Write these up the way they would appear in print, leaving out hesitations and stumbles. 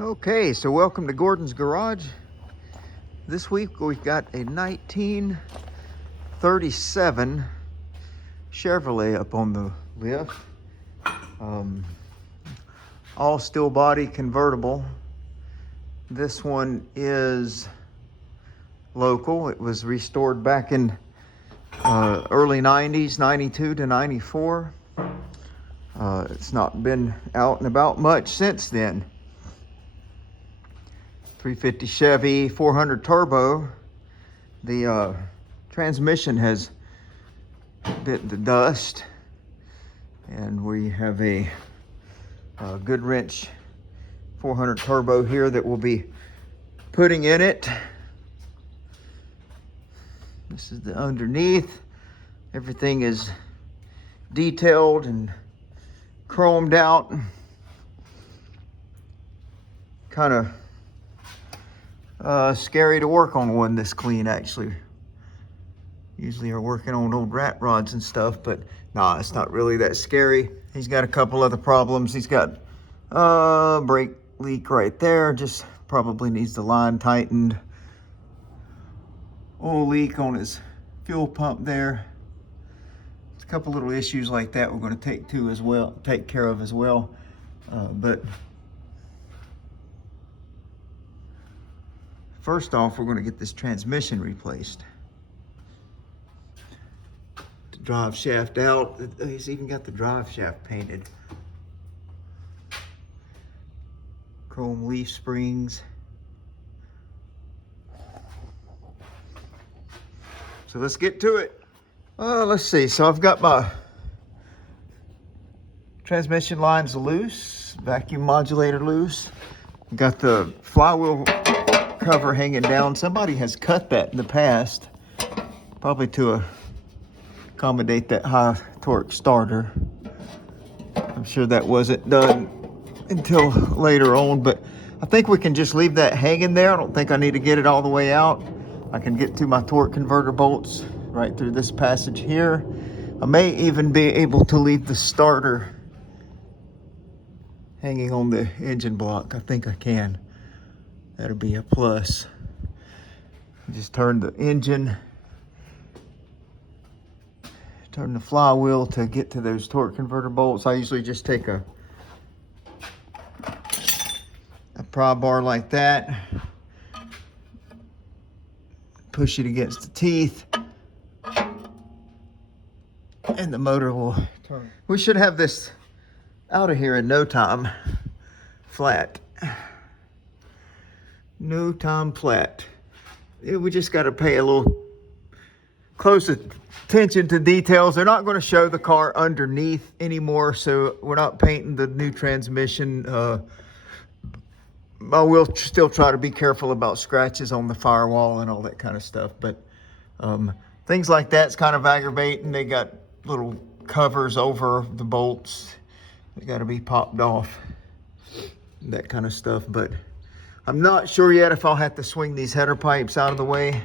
Okay, so welcome to Gordon's Garage. This week we've got a 1937 Chevrolet up on the lift. All steel body convertible. This one is local. It was restored back in early 90s, 92 to 94. It's not been out and about much since then. 350 Chevy, 400 turbo. The transmission has bit the dust, and we have a good wrench 400 turbo here that we'll be putting in it. This is the underneath. Everything is detailed and chromed out. Kind of scary to work on one this clean, actually. Usually are working on old rat rods and stuff, but nah, it's not really that scary. He's got a couple other problems. He's got a brake leak right there. Just probably needs the line tightened. Oil leak on his fuel pump there. A couple little issues like that we're going to take care of as well. But first off, we're going to get this transmission replaced. The drive shaft out. He's even got the drive shaft painted. Chrome leaf springs. So let's get to it. Let's see. So I've got my transmission lines loose, vacuum modulator loose. Got the flywheel cover hanging down. Somebody has cut that in the past, probably to accommodate that high torque starter. I'm sure that wasn't done until later on, but I think we can just leave that hanging there. I don't think I need to get it all the way out. I can get to my torque converter bolts right through this passage here. I may even be able to leave the starter hanging on the engine block. I think I can. That'll be a plus. Just turn the engine, turn the flywheel to get to those torque converter bolts. I usually just take a pry bar like that, push it against the teeth, and the motor will turn. We should have this out of here in no time flat. No time flat. We just got to pay a little close attention to details. They're not going to show the car underneath anymore, so we're not painting the new transmission. I will still try to be careful about scratches on the firewall and all that kind of stuff, but things like that's kind of aggravating. They got little covers over the bolts. They got to be popped off, that kind of stuff. But I'm not sure yet if I'll have to swing these header pipes out of the way.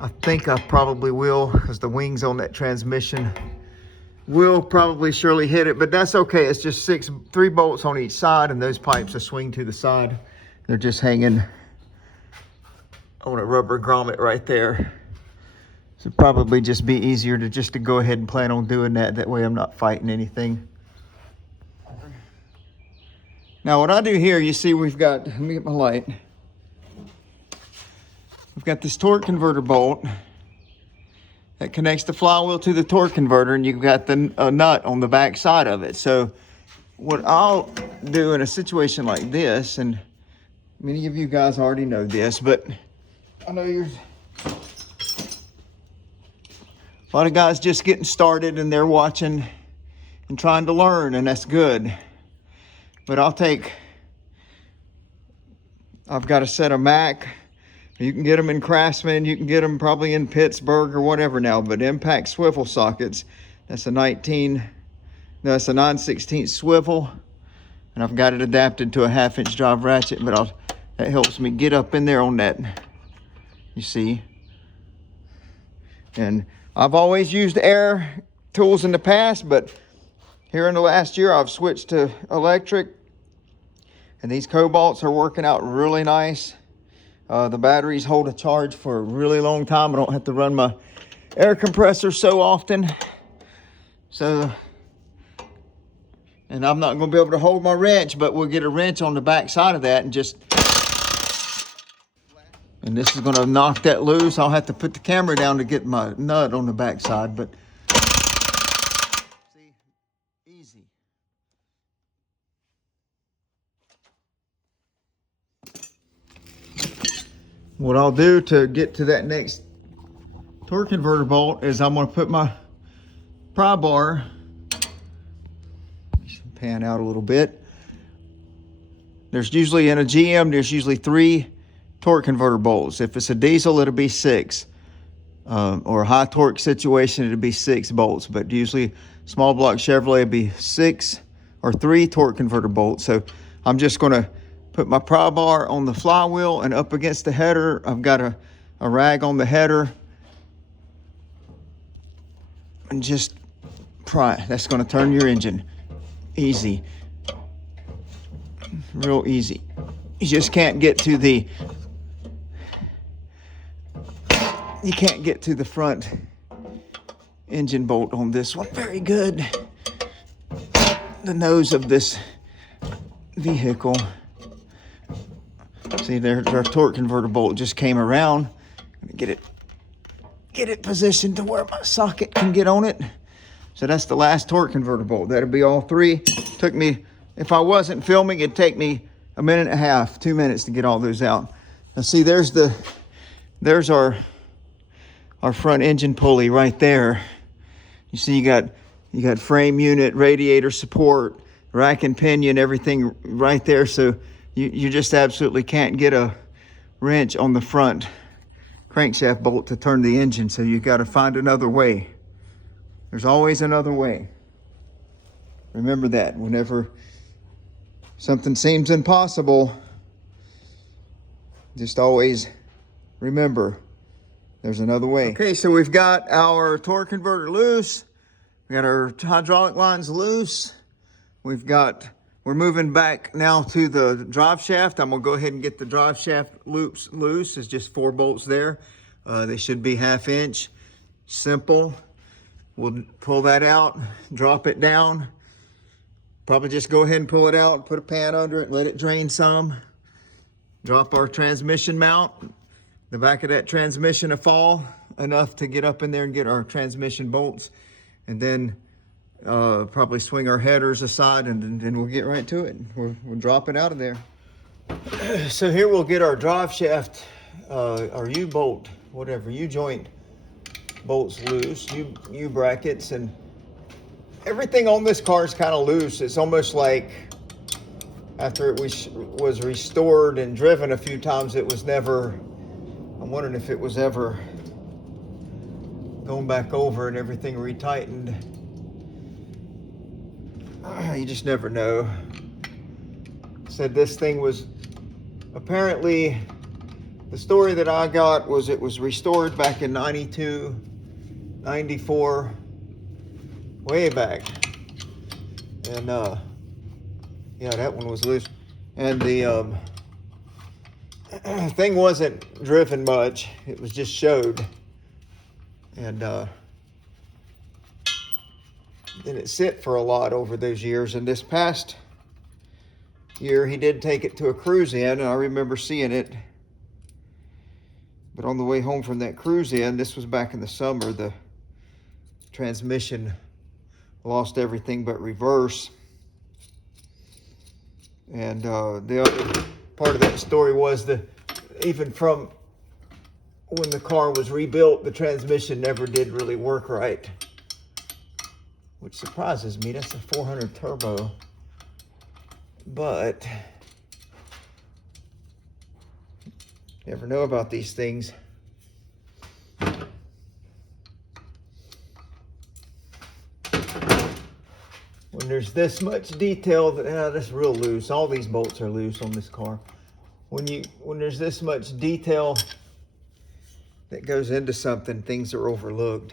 I think I probably will, because the wings on that transmission will probably surely hit it, but that's okay. It's just three bolts on each side, and those pipes are swing to the side. They're just hanging on a rubber grommet right there. So probably just be easier to go ahead and plan on doing that. That way I'm not fighting anything. Now what I do here, you see we've got, let me get my light. We've got this torque converter bolt that connects the flywheel to the torque converter, and you've got the nut on the back side of it. So what I'll do in a situation like this, and many of you guys already know this, but I know a lot of guys just getting started and they're watching and trying to learn, and that's good. But I've got a set of Mac. You can get them in Craftsman, you can get them probably in Pittsburgh or whatever now, but impact swivel sockets. That's a 9/16 swivel, and I've got it adapted to a 1/2-inch drive ratchet, but that helps me get up in there on that, you see. And I've always used air tools in the past, but here in the last year I've switched to electric, And these cobalts are working out really nice. The batteries hold a charge for a really long time. I don't have to run my air compressor so often. So, and I'm not gonna be able to hold my wrench, but we'll get a wrench on the back side of that and just, and this is gonna knock that loose. I'll have to put the camera down to get my nut on the back side, but see, easy. What I'll do to get to that next torque converter bolt is I'm gonna put my pry bar, pan out a little bit. There's usually, in a GM, there's usually 3 torque converter bolts. If it's a diesel, it'll be 6. Or a high torque situation, it'll be 6 bolts. But usually, small block Chevrolet will be 6 or 3 torque converter bolts. So I'm just gonna put my pry bar on the flywheel and up against the header. I've got a rag on the header. And just pry. That's gonna turn your engine. Easy. Real easy. You just can't get to the, you can't get to the front engine bolt on this one very good. The nose of this vehicle. See, there's our torque converter bolt just came around. Get it positioned to where my socket can get on it. So that's the last torque converter bolt. That'll be all 3. Took me, if I wasn't filming, it'd take me a minute and a half, 2 minutes to get all those out. Now see, there's our front engine pulley right there. You see, you got frame unit, radiator support, rack and pinion, everything right there. So you just absolutely can't get a wrench on the front crankshaft bolt to turn the engine. So you got to find another way. There's always another way. Remember that. Whenever something seems impossible, just always remember there's another way. Okay, so we've got our torque converter loose. We got our hydraulic lines loose. We're moving back now to the drive shaft. I'm gonna go ahead and get the drive shaft loops loose. It's just 4 bolts there. They should be 1/2 inch. Simple. We'll pull that out, drop it down. Probably just go ahead and pull it out, put a pan under it, let it drain some. Drop our transmission mount. The back of that transmission will fall enough to get up in there and get our transmission bolts. And then probably swing our headers aside, and then we'll get right to it. We'll drop it out of there. So here we'll get our drive shaft, our U-bolt, whatever, U-joint bolts loose, U-brackets, and everything on this car is kind of loose. It's almost like after it was restored and driven a few times, it was never, I'm wondering if it was ever going back over and everything retightened. You just never know. Said this thing was, apparently, the story that I got was it was restored back in 92, 94, way back. And yeah, that one was loose. And the thing wasn't driven much. It was just showed. And then it sit for a lot over those years. And this past year, he did take it to a cruise in, and I remember seeing it. But on the way home from that cruise in, this was back in the summer, the transmission lost everything but reverse. And the other part of that story was even from when the car was rebuilt, the transmission never did really work right, which surprises me. That's a 400 turbo, but never know about these things. When there's this much detail, that's real loose. All these bolts are loose on this car. When there's this much detail that goes into something, things are overlooked.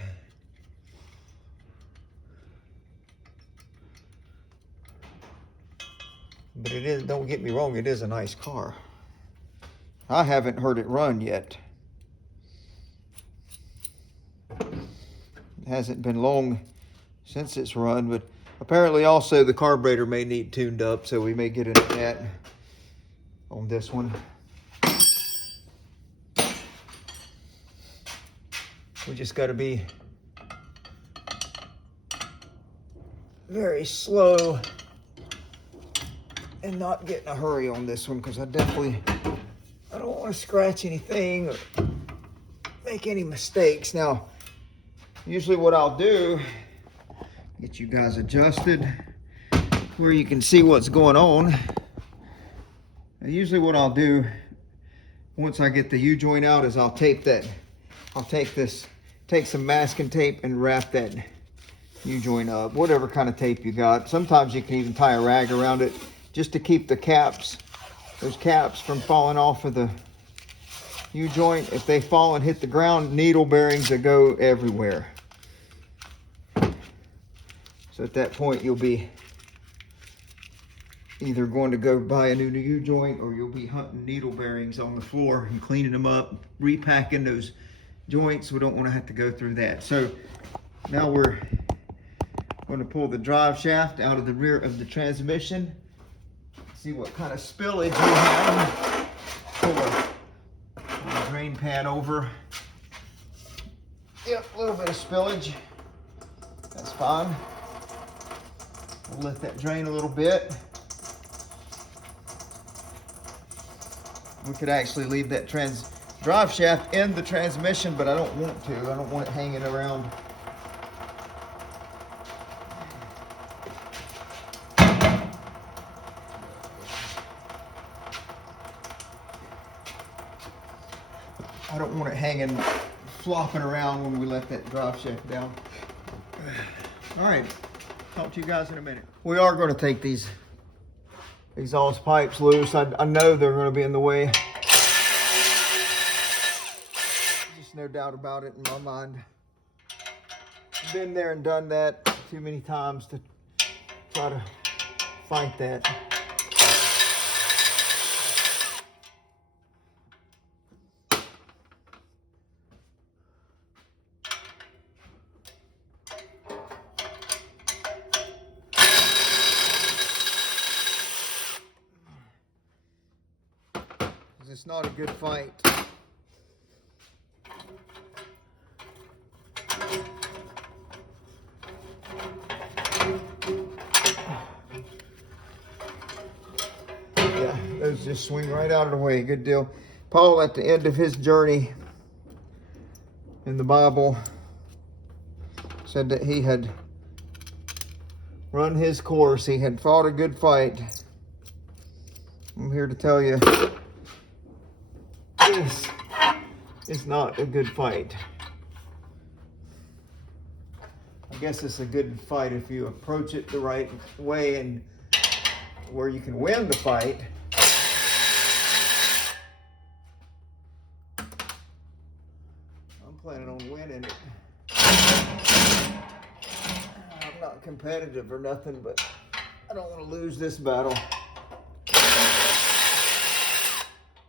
But it is, don't get me wrong, it is a nice car. I haven't heard it run yet. It hasn't been long since it's run, but apparently also the carburetor may need tuned up, so we may get into that on this one. We just got to be very slow and not get in a hurry on this one, because I don't want to scratch anything or make any mistakes. Now, usually what I'll do, get you guys adjusted where you can see what's going on. Now, usually what I'll do once I get the U-joint out is I'll take some masking tape and wrap that U-joint up, whatever kind of tape you got. Sometimes you can even tie a rag around it just to keep the caps, those caps from falling off of the U-joint. If they fall and hit the ground, needle bearings that go everywhere. So at that point, you'll be either going to go buy a new U-joint, or you'll be hunting needle bearings on the floor and cleaning them up, repacking those joints. We don't want to have to go through that. So now we're going to pull the drive shaft out of the rear of the transmission. See what kind of spillage we have. Pull the drain pan over. Yep, a little bit of spillage. That's fine. We'll let that drain a little bit. We could actually leave that drive shaft in the transmission, but I don't want to. I don't want it hanging around. I don't want it hanging, flopping around when we let that drive shaft down. All right, talk to you guys in a minute. We are going to take these exhaust pipes loose. I know they're going to be in the way. Just no doubt about it in my mind. Been there and done that too many times to try to fight that. It's not a good fight. Yeah, those just swing right out of the way. Good deal. Paul, at the end of his journey in the Bible, said that he had run his course. He had fought a good fight. I'm here to tell you, this is not a good fight. I guess it's a good fight if you approach it the right way and where you can win the fight. I'm planning on winning it. I'm not competitive or nothing, but I don't want to lose this battle.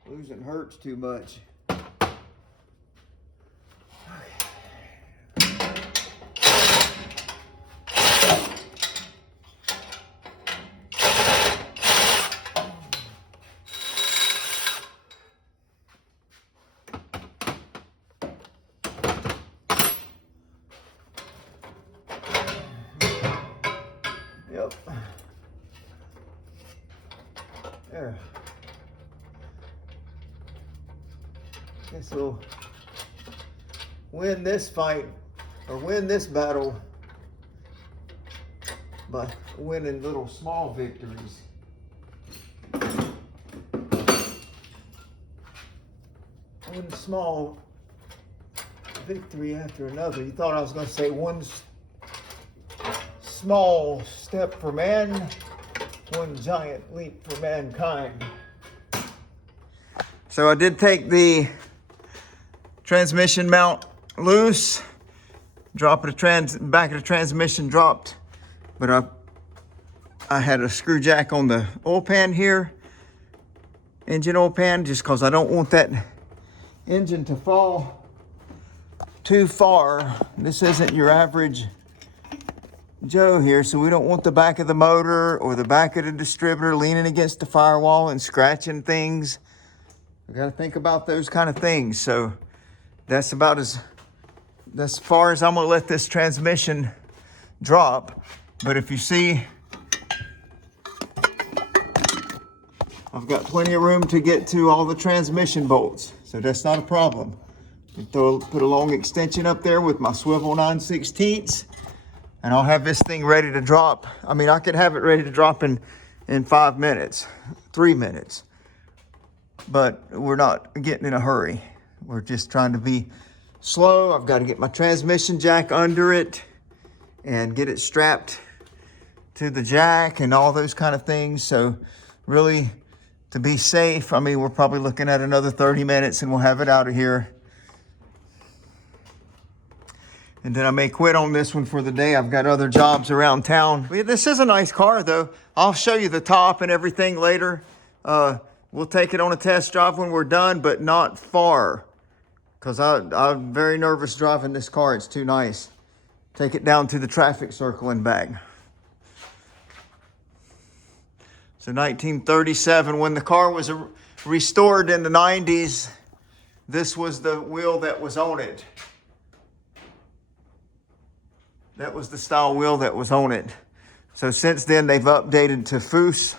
Losing hurts too much. Yep. There. Guess we'll win this fight, or win this battle, by winning little small victories. One small victory after another. You thought I was going to say one small step for man, one giant leap for mankind. So I did take the transmission mount loose, back of the transmission dropped, but I I had a screw jack on the oil pan here, engine oil pan, just because I don't want that engine to fall too far. This isn't your average Joe here, so we don't want the back of the motor or the back of the distributor leaning against the firewall and scratching things. We got to think about those kind of things. So that's far as I'm gonna let this transmission drop. But if you see, I've got plenty of room to get to all the transmission bolts, so that's not a problem. Put a long extension up there with my swivel 9/16, and I'll have this thing ready to drop. I mean, I could have it ready to drop in 5 minutes, 3 minutes, but we're not getting in a hurry. We're just trying to be slow. I've got to get my transmission jack under it and get it strapped to the jack and all those kind of things. So really, to be safe, I mean, we're probably looking at another 30 minutes and we'll have it out of here. And then I may quit on this one for the day. I've got other jobs around town. This is a nice car though. I'll show you the top and everything later. We'll take it on a test drive when we're done, but not far. Because I'm very nervous driving this car. It's too nice. Take it down to the traffic circle and back. So 1937, when the car was restored in the 90s, this was the wheel that was on it. That was the style wheel that was on it. So since then, they've updated to Foose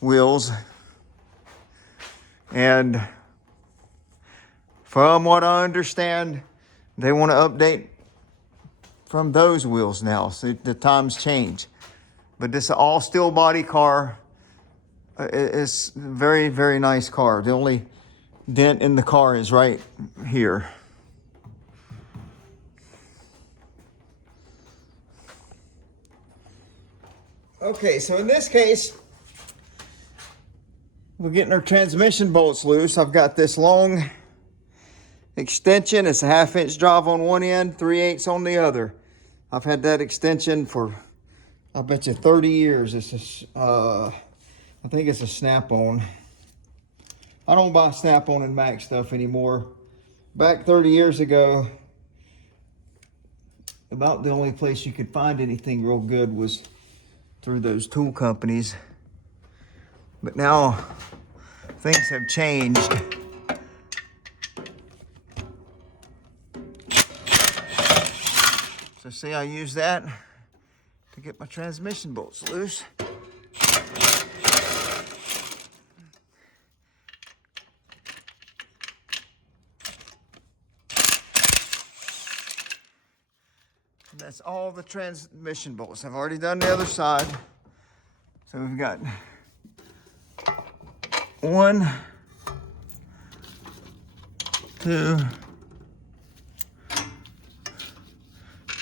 wheels. And from what I understand, they want to update from those wheels now. So the times change. But this is an all steel body car. It's a very, very nice car. The only dent in the car is right here. Okay, so in this case, we're getting our transmission bolts loose. I've got this long extension. It's a 1/2-inch drive on one end, 3/8 on the other. I've had that extension for, I bet you, 30 years. It's I think it's a snap-on. I don't buy snap-on and Mac stuff anymore. Back 30 years ago, about the only place you could find anything real good was through those tool companies. But now things have changed. So see, I use that to get my transmission bolts loose. And that's all the transmission bolts. I've already done the other side. So we've got 1, 2,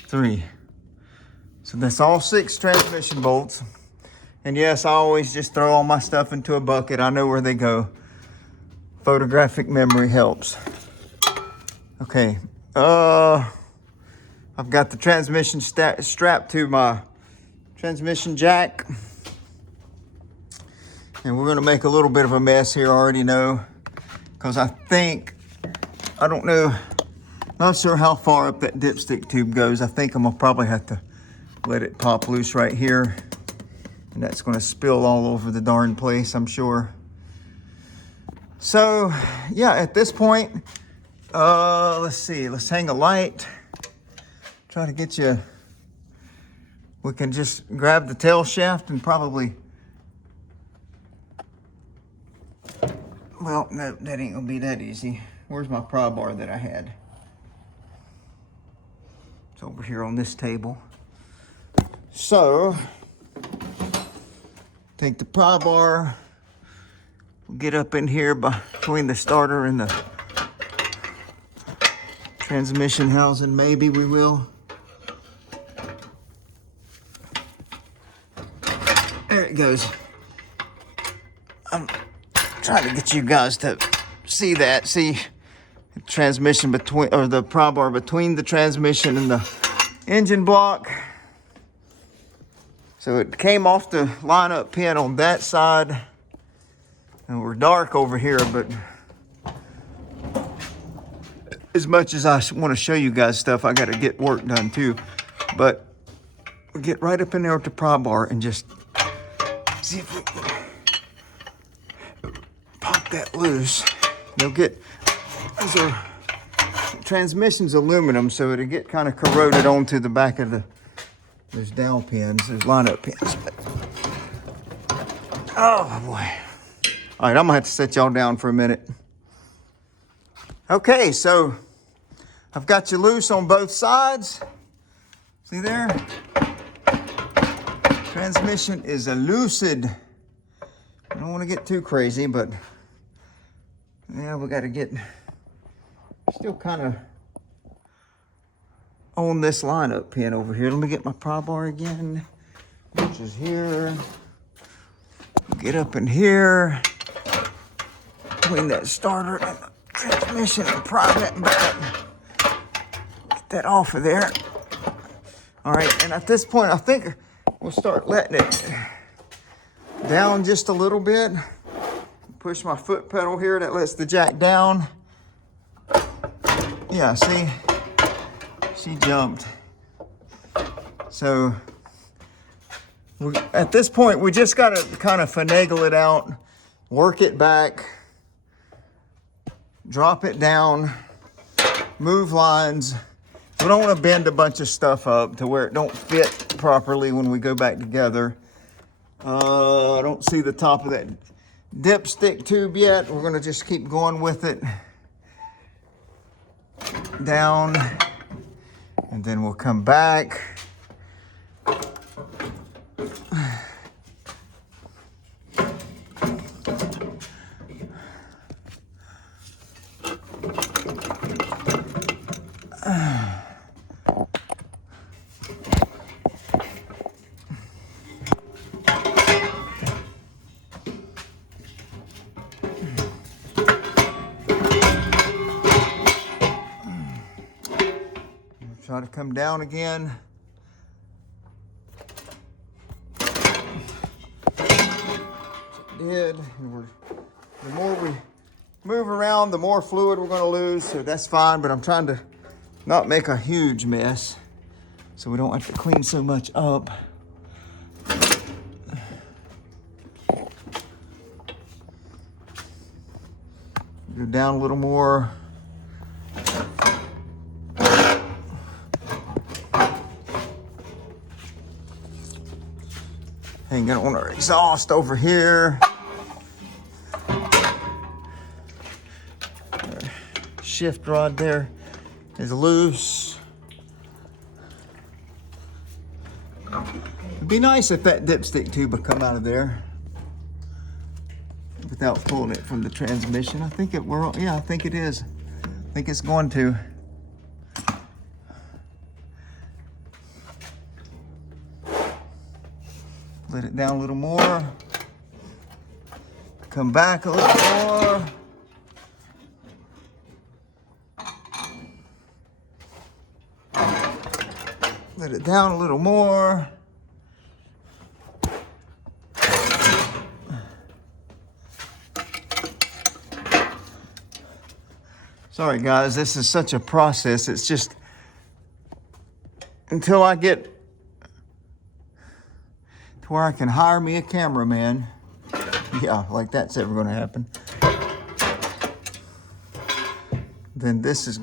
3. So that's all 6 transmission bolts. And yes, I always just throw all my stuff into a bucket. I know where they go. Photographic memory helps. Okay. I've got the transmission strapped to my transmission jack. And we're gonna make a little bit of a mess here, I already know. Because I don't know, not sure how far up that dipstick tube goes. I think I'm gonna probably have to let it pop loose right here. And that's gonna spill all over the darn place, I'm sure. So, yeah, at this point, let's see, let's hang a light. Try to get you, we can just grab the tail shaft and probably, well, no, that ain't gonna be that easy. Where's my pry bar that I had? It's over here on this table. So, take the pry bar, we'll get up in here between the starter and the transmission housing, maybe we will. There it goes. I'm trying to get you guys to see that. See the transmission between, or the pry bar between the transmission and the engine block. So it came off the lineup pin on that side. And we're dark over here, but as much as I want to show you guys stuff, I got to get work done too. But we'll get right up in there with the pry bar and just see if we can pop that loose. They'll get, transmission's aluminum, so it'll get kind of corroded onto the back of those dowel pins, those lineup pins. But, oh boy. All right, I'm gonna have to set y'all down for a minute. Okay, so I've got you loose on both sides. See there? Transmission is lucid. I don't want to get too crazy, but yeah, we got to get still kind of on this lineup pin over here. Let me get my pry bar again, which is here. Get up in here between that starter and the transmission and pry that back. Get that off of there. All right, and at this point, I think we'll start letting it down just a little bit. Push my foot pedal here, that lets the jack down. Yeah, see, she jumped. So at this point, we just gotta kind of finagle it out, work it back, drop it down, move lines. We don't want to bend a bunch of stuff up to where it don't fit properly when we go back together. I don't see the top of that dipstick tube yet. We're gonna just keep going with it. Down, and then we'll come back. Try to come down again. Did. And the more we move around, the more fluid we're going to lose, so that's fine, but I'm trying to not make a huge mess so we don't have to clean so much up. Go down a little more. Hanging on our exhaust over here. Our shift rod there is loose. It'd be nice if that dipstick tube would come out of there without pulling it from the transmission. I think I think it is. I think it's going to. Let it down a little more. Come back a little more. Let it down a little more. Sorry guys, this is such a process. It's just until I get to where I can hire me a cameraman. Yeah, like that's ever gonna happen. Then this is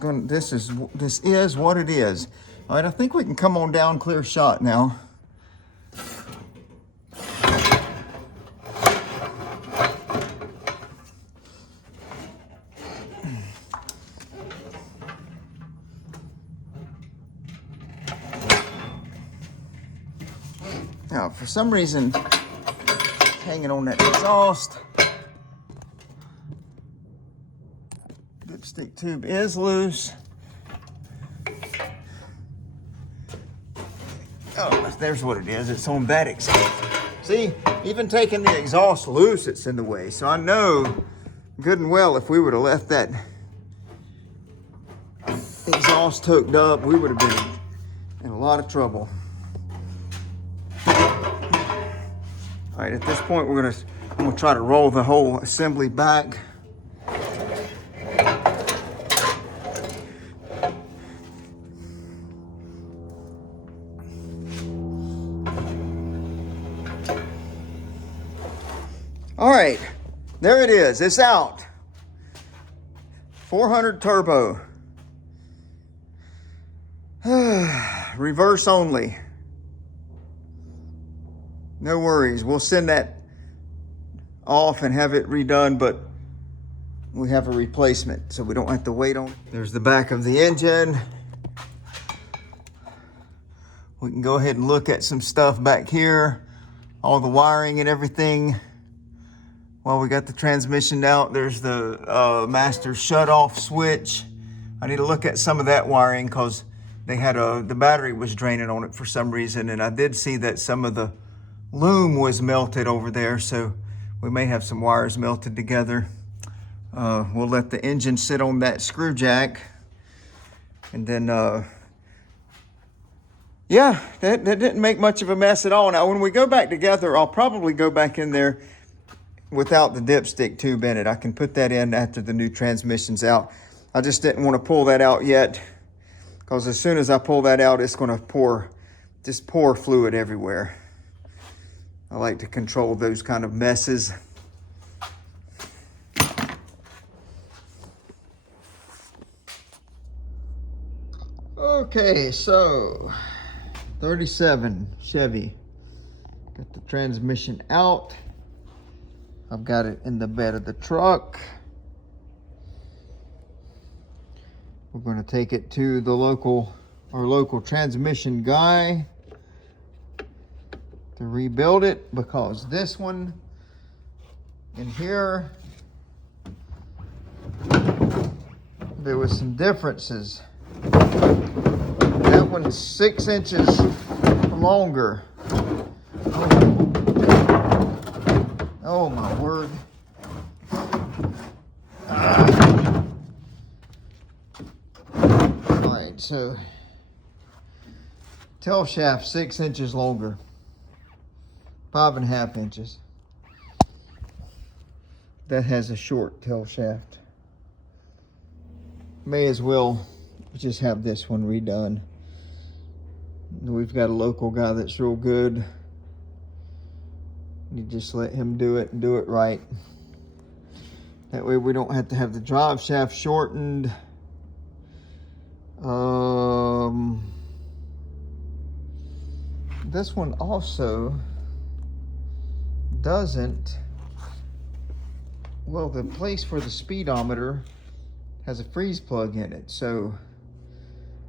what it is. All right, I think we can come on down clear shot now. Now, for some reason, hanging on that exhaust. Dipstick tube is loose. Oh, there's what it is. It's on that exhaust. See, even taking the exhaust loose, it's in the way. So I know good and well if we would have left that exhaust hooked up, we would have been in a lot of trouble. All right, at this point, I'm gonna try to roll the whole assembly back. All right, there it is, it's out. 400 turbo. Reverse only. No worries, we'll send that off and have it redone, but we have a replacement, so we don't have to wait on it. There's the back of the engine. We can go ahead and look at some stuff back here, all the wiring and everything. While we got the transmission out, there's the master shut-off switch. I need to look at some of that wiring because they had the battery was draining on it for some reason, and I did see that some of the loom was melted over there, so we may have some wires melted together. We'll let the engine sit on that screw jack, and then yeah, that didn't make much of a mess at all. Now when we go back together, I'll probably go back in there without the dipstick tube in it. I can put that in after the new transmission's out. I just didn't want to pull that out yet, because as soon as I pull that out, it's going to just pour fluid everywhere. I like to control those kind of messes. Okay, so 37 Chevy. Got the transmission out. I've got it in the bed of the truck. We're going to take it to our local transmission guy to rebuild it, because this one in here, there was some differences. That one's 6 inches longer. Oh my word. All right, so tail shaft 6 inches longer, 5.5 inches. That has a short tail shaft. May as well just have this one redone. We've got a local guy that's real good. You just let him do it and do it right. That way we don't have to have the drive shaft shortened. This one also doesn't, well, the place for the speedometer has a freeze plug in it, so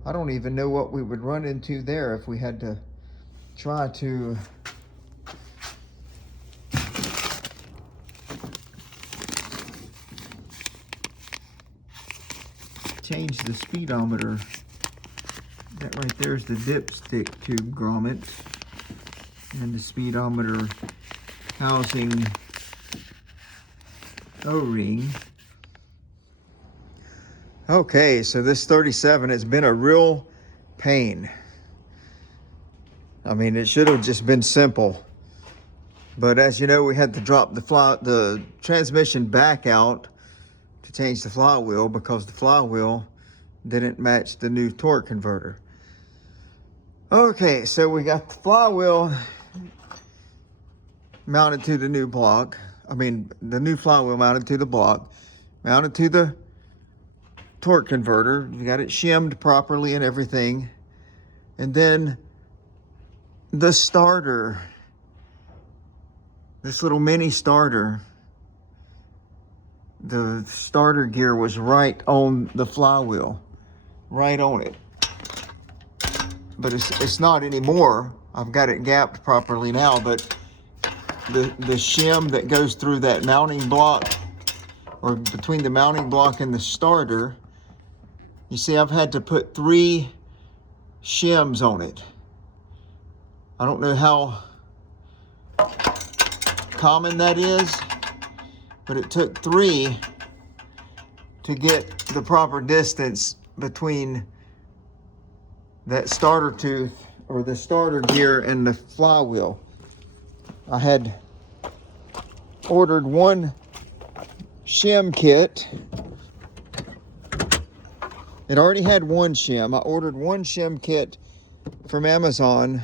I don't even know what we would run into there if we had to try to change the speedometer. That right there is the dipstick tube grommet, and the speedometer housing O-ring. Okay, so this 37 has been a real pain. I mean, it should have just been simple. But as you know, we had to drop the transmission back out to change the flywheel, because the flywheel didn't match the new torque converter. Okay, so we got the flywheel mounted to the new block. I mean, the new flywheel mounted to the block, mounted to the torque converter. We got it shimmed properly and everything. And then the starter, this little mini starter, the starter gear was right on the flywheel, right on it. But it's not anymore. I've got it gapped properly now, but the shim that goes through that mounting block, or between the mounting block and the starter, you see, I've had to put 3 shims on it. I don't know how common that is, but it took 3 to get the proper distance between that starter tooth, or the starter gear, and the flywheel. I had ordered one shim kit. It already had one shim. I ordered one shim kit from Amazon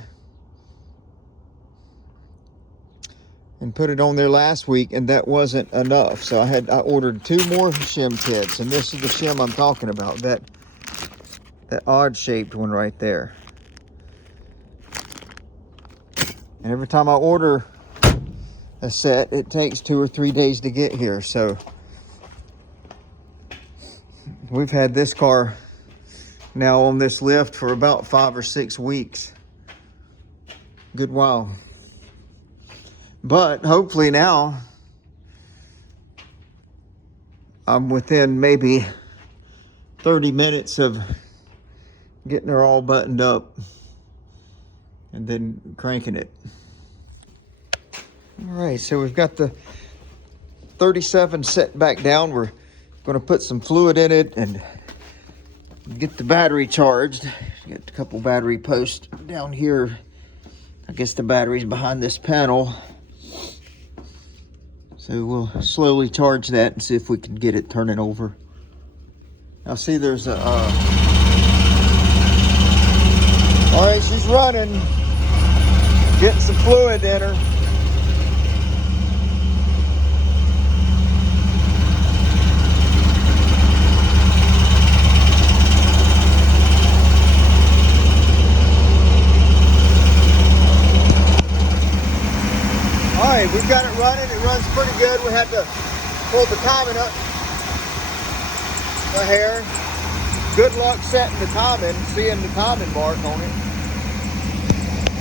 and put it on there last week, and that wasn't enough. So I ordered 2 more shim kits, and this is the shim I'm talking about, that odd shaped one right there. And every time I order a set, it takes 2 or 3 days to get here. So we've had this car now on this lift for about 5 or 6 weeks. Good while. But hopefully now I'm within maybe 30 minutes of getting her all buttoned up and then cranking it. All right, so we've got the 37 set back down. We're going to put some fluid in it and get the battery charged. Got a couple battery posts down here. I guess the battery's behind this panel. So we'll slowly charge that and see if we can get it turning over. Now see, there's a... All right, she's running. Getting some fluid in her. We've got it running. It runs pretty good. We had to pull the timing up a hair. Good luck setting the timing, seeing the timing mark on it.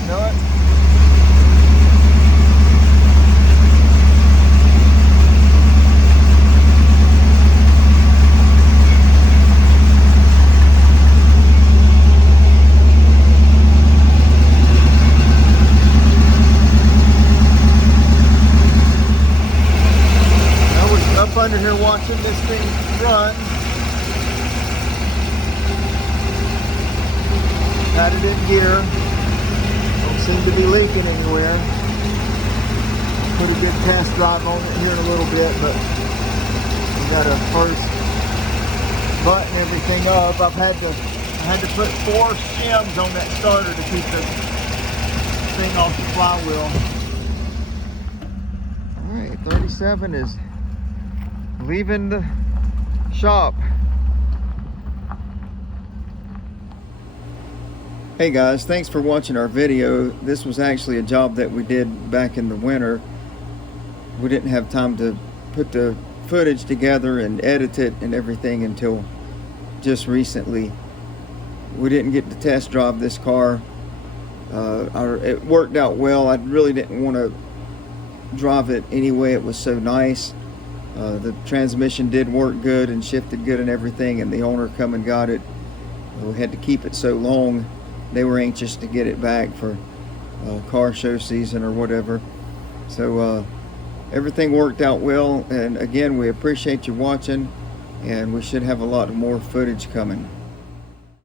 You know it? Under here watching this thing run. Got it in gear. Don't seem to be leaking anywhere. Put a good test drive on it here in a little bit, but we got to first button everything up. I had to put 4 shims on that starter to keep the thing off the flywheel. All right, 37 is leaving the shop. Hey guys, thanks for watching our video. This was actually a job that we did back in the winter. We didn't have time to put the footage together and edit it and everything until just recently. We didn't get to test drive this car. It worked out well. I really didn't want to drive it anyway. It was so nice. The transmission did work good and shifted good and everything, and the owner come and got it. We had to keep it so long. They were anxious to get it back for car show season or whatever. So everything worked out well, and again, we appreciate you watching, and we should have a lot more footage coming.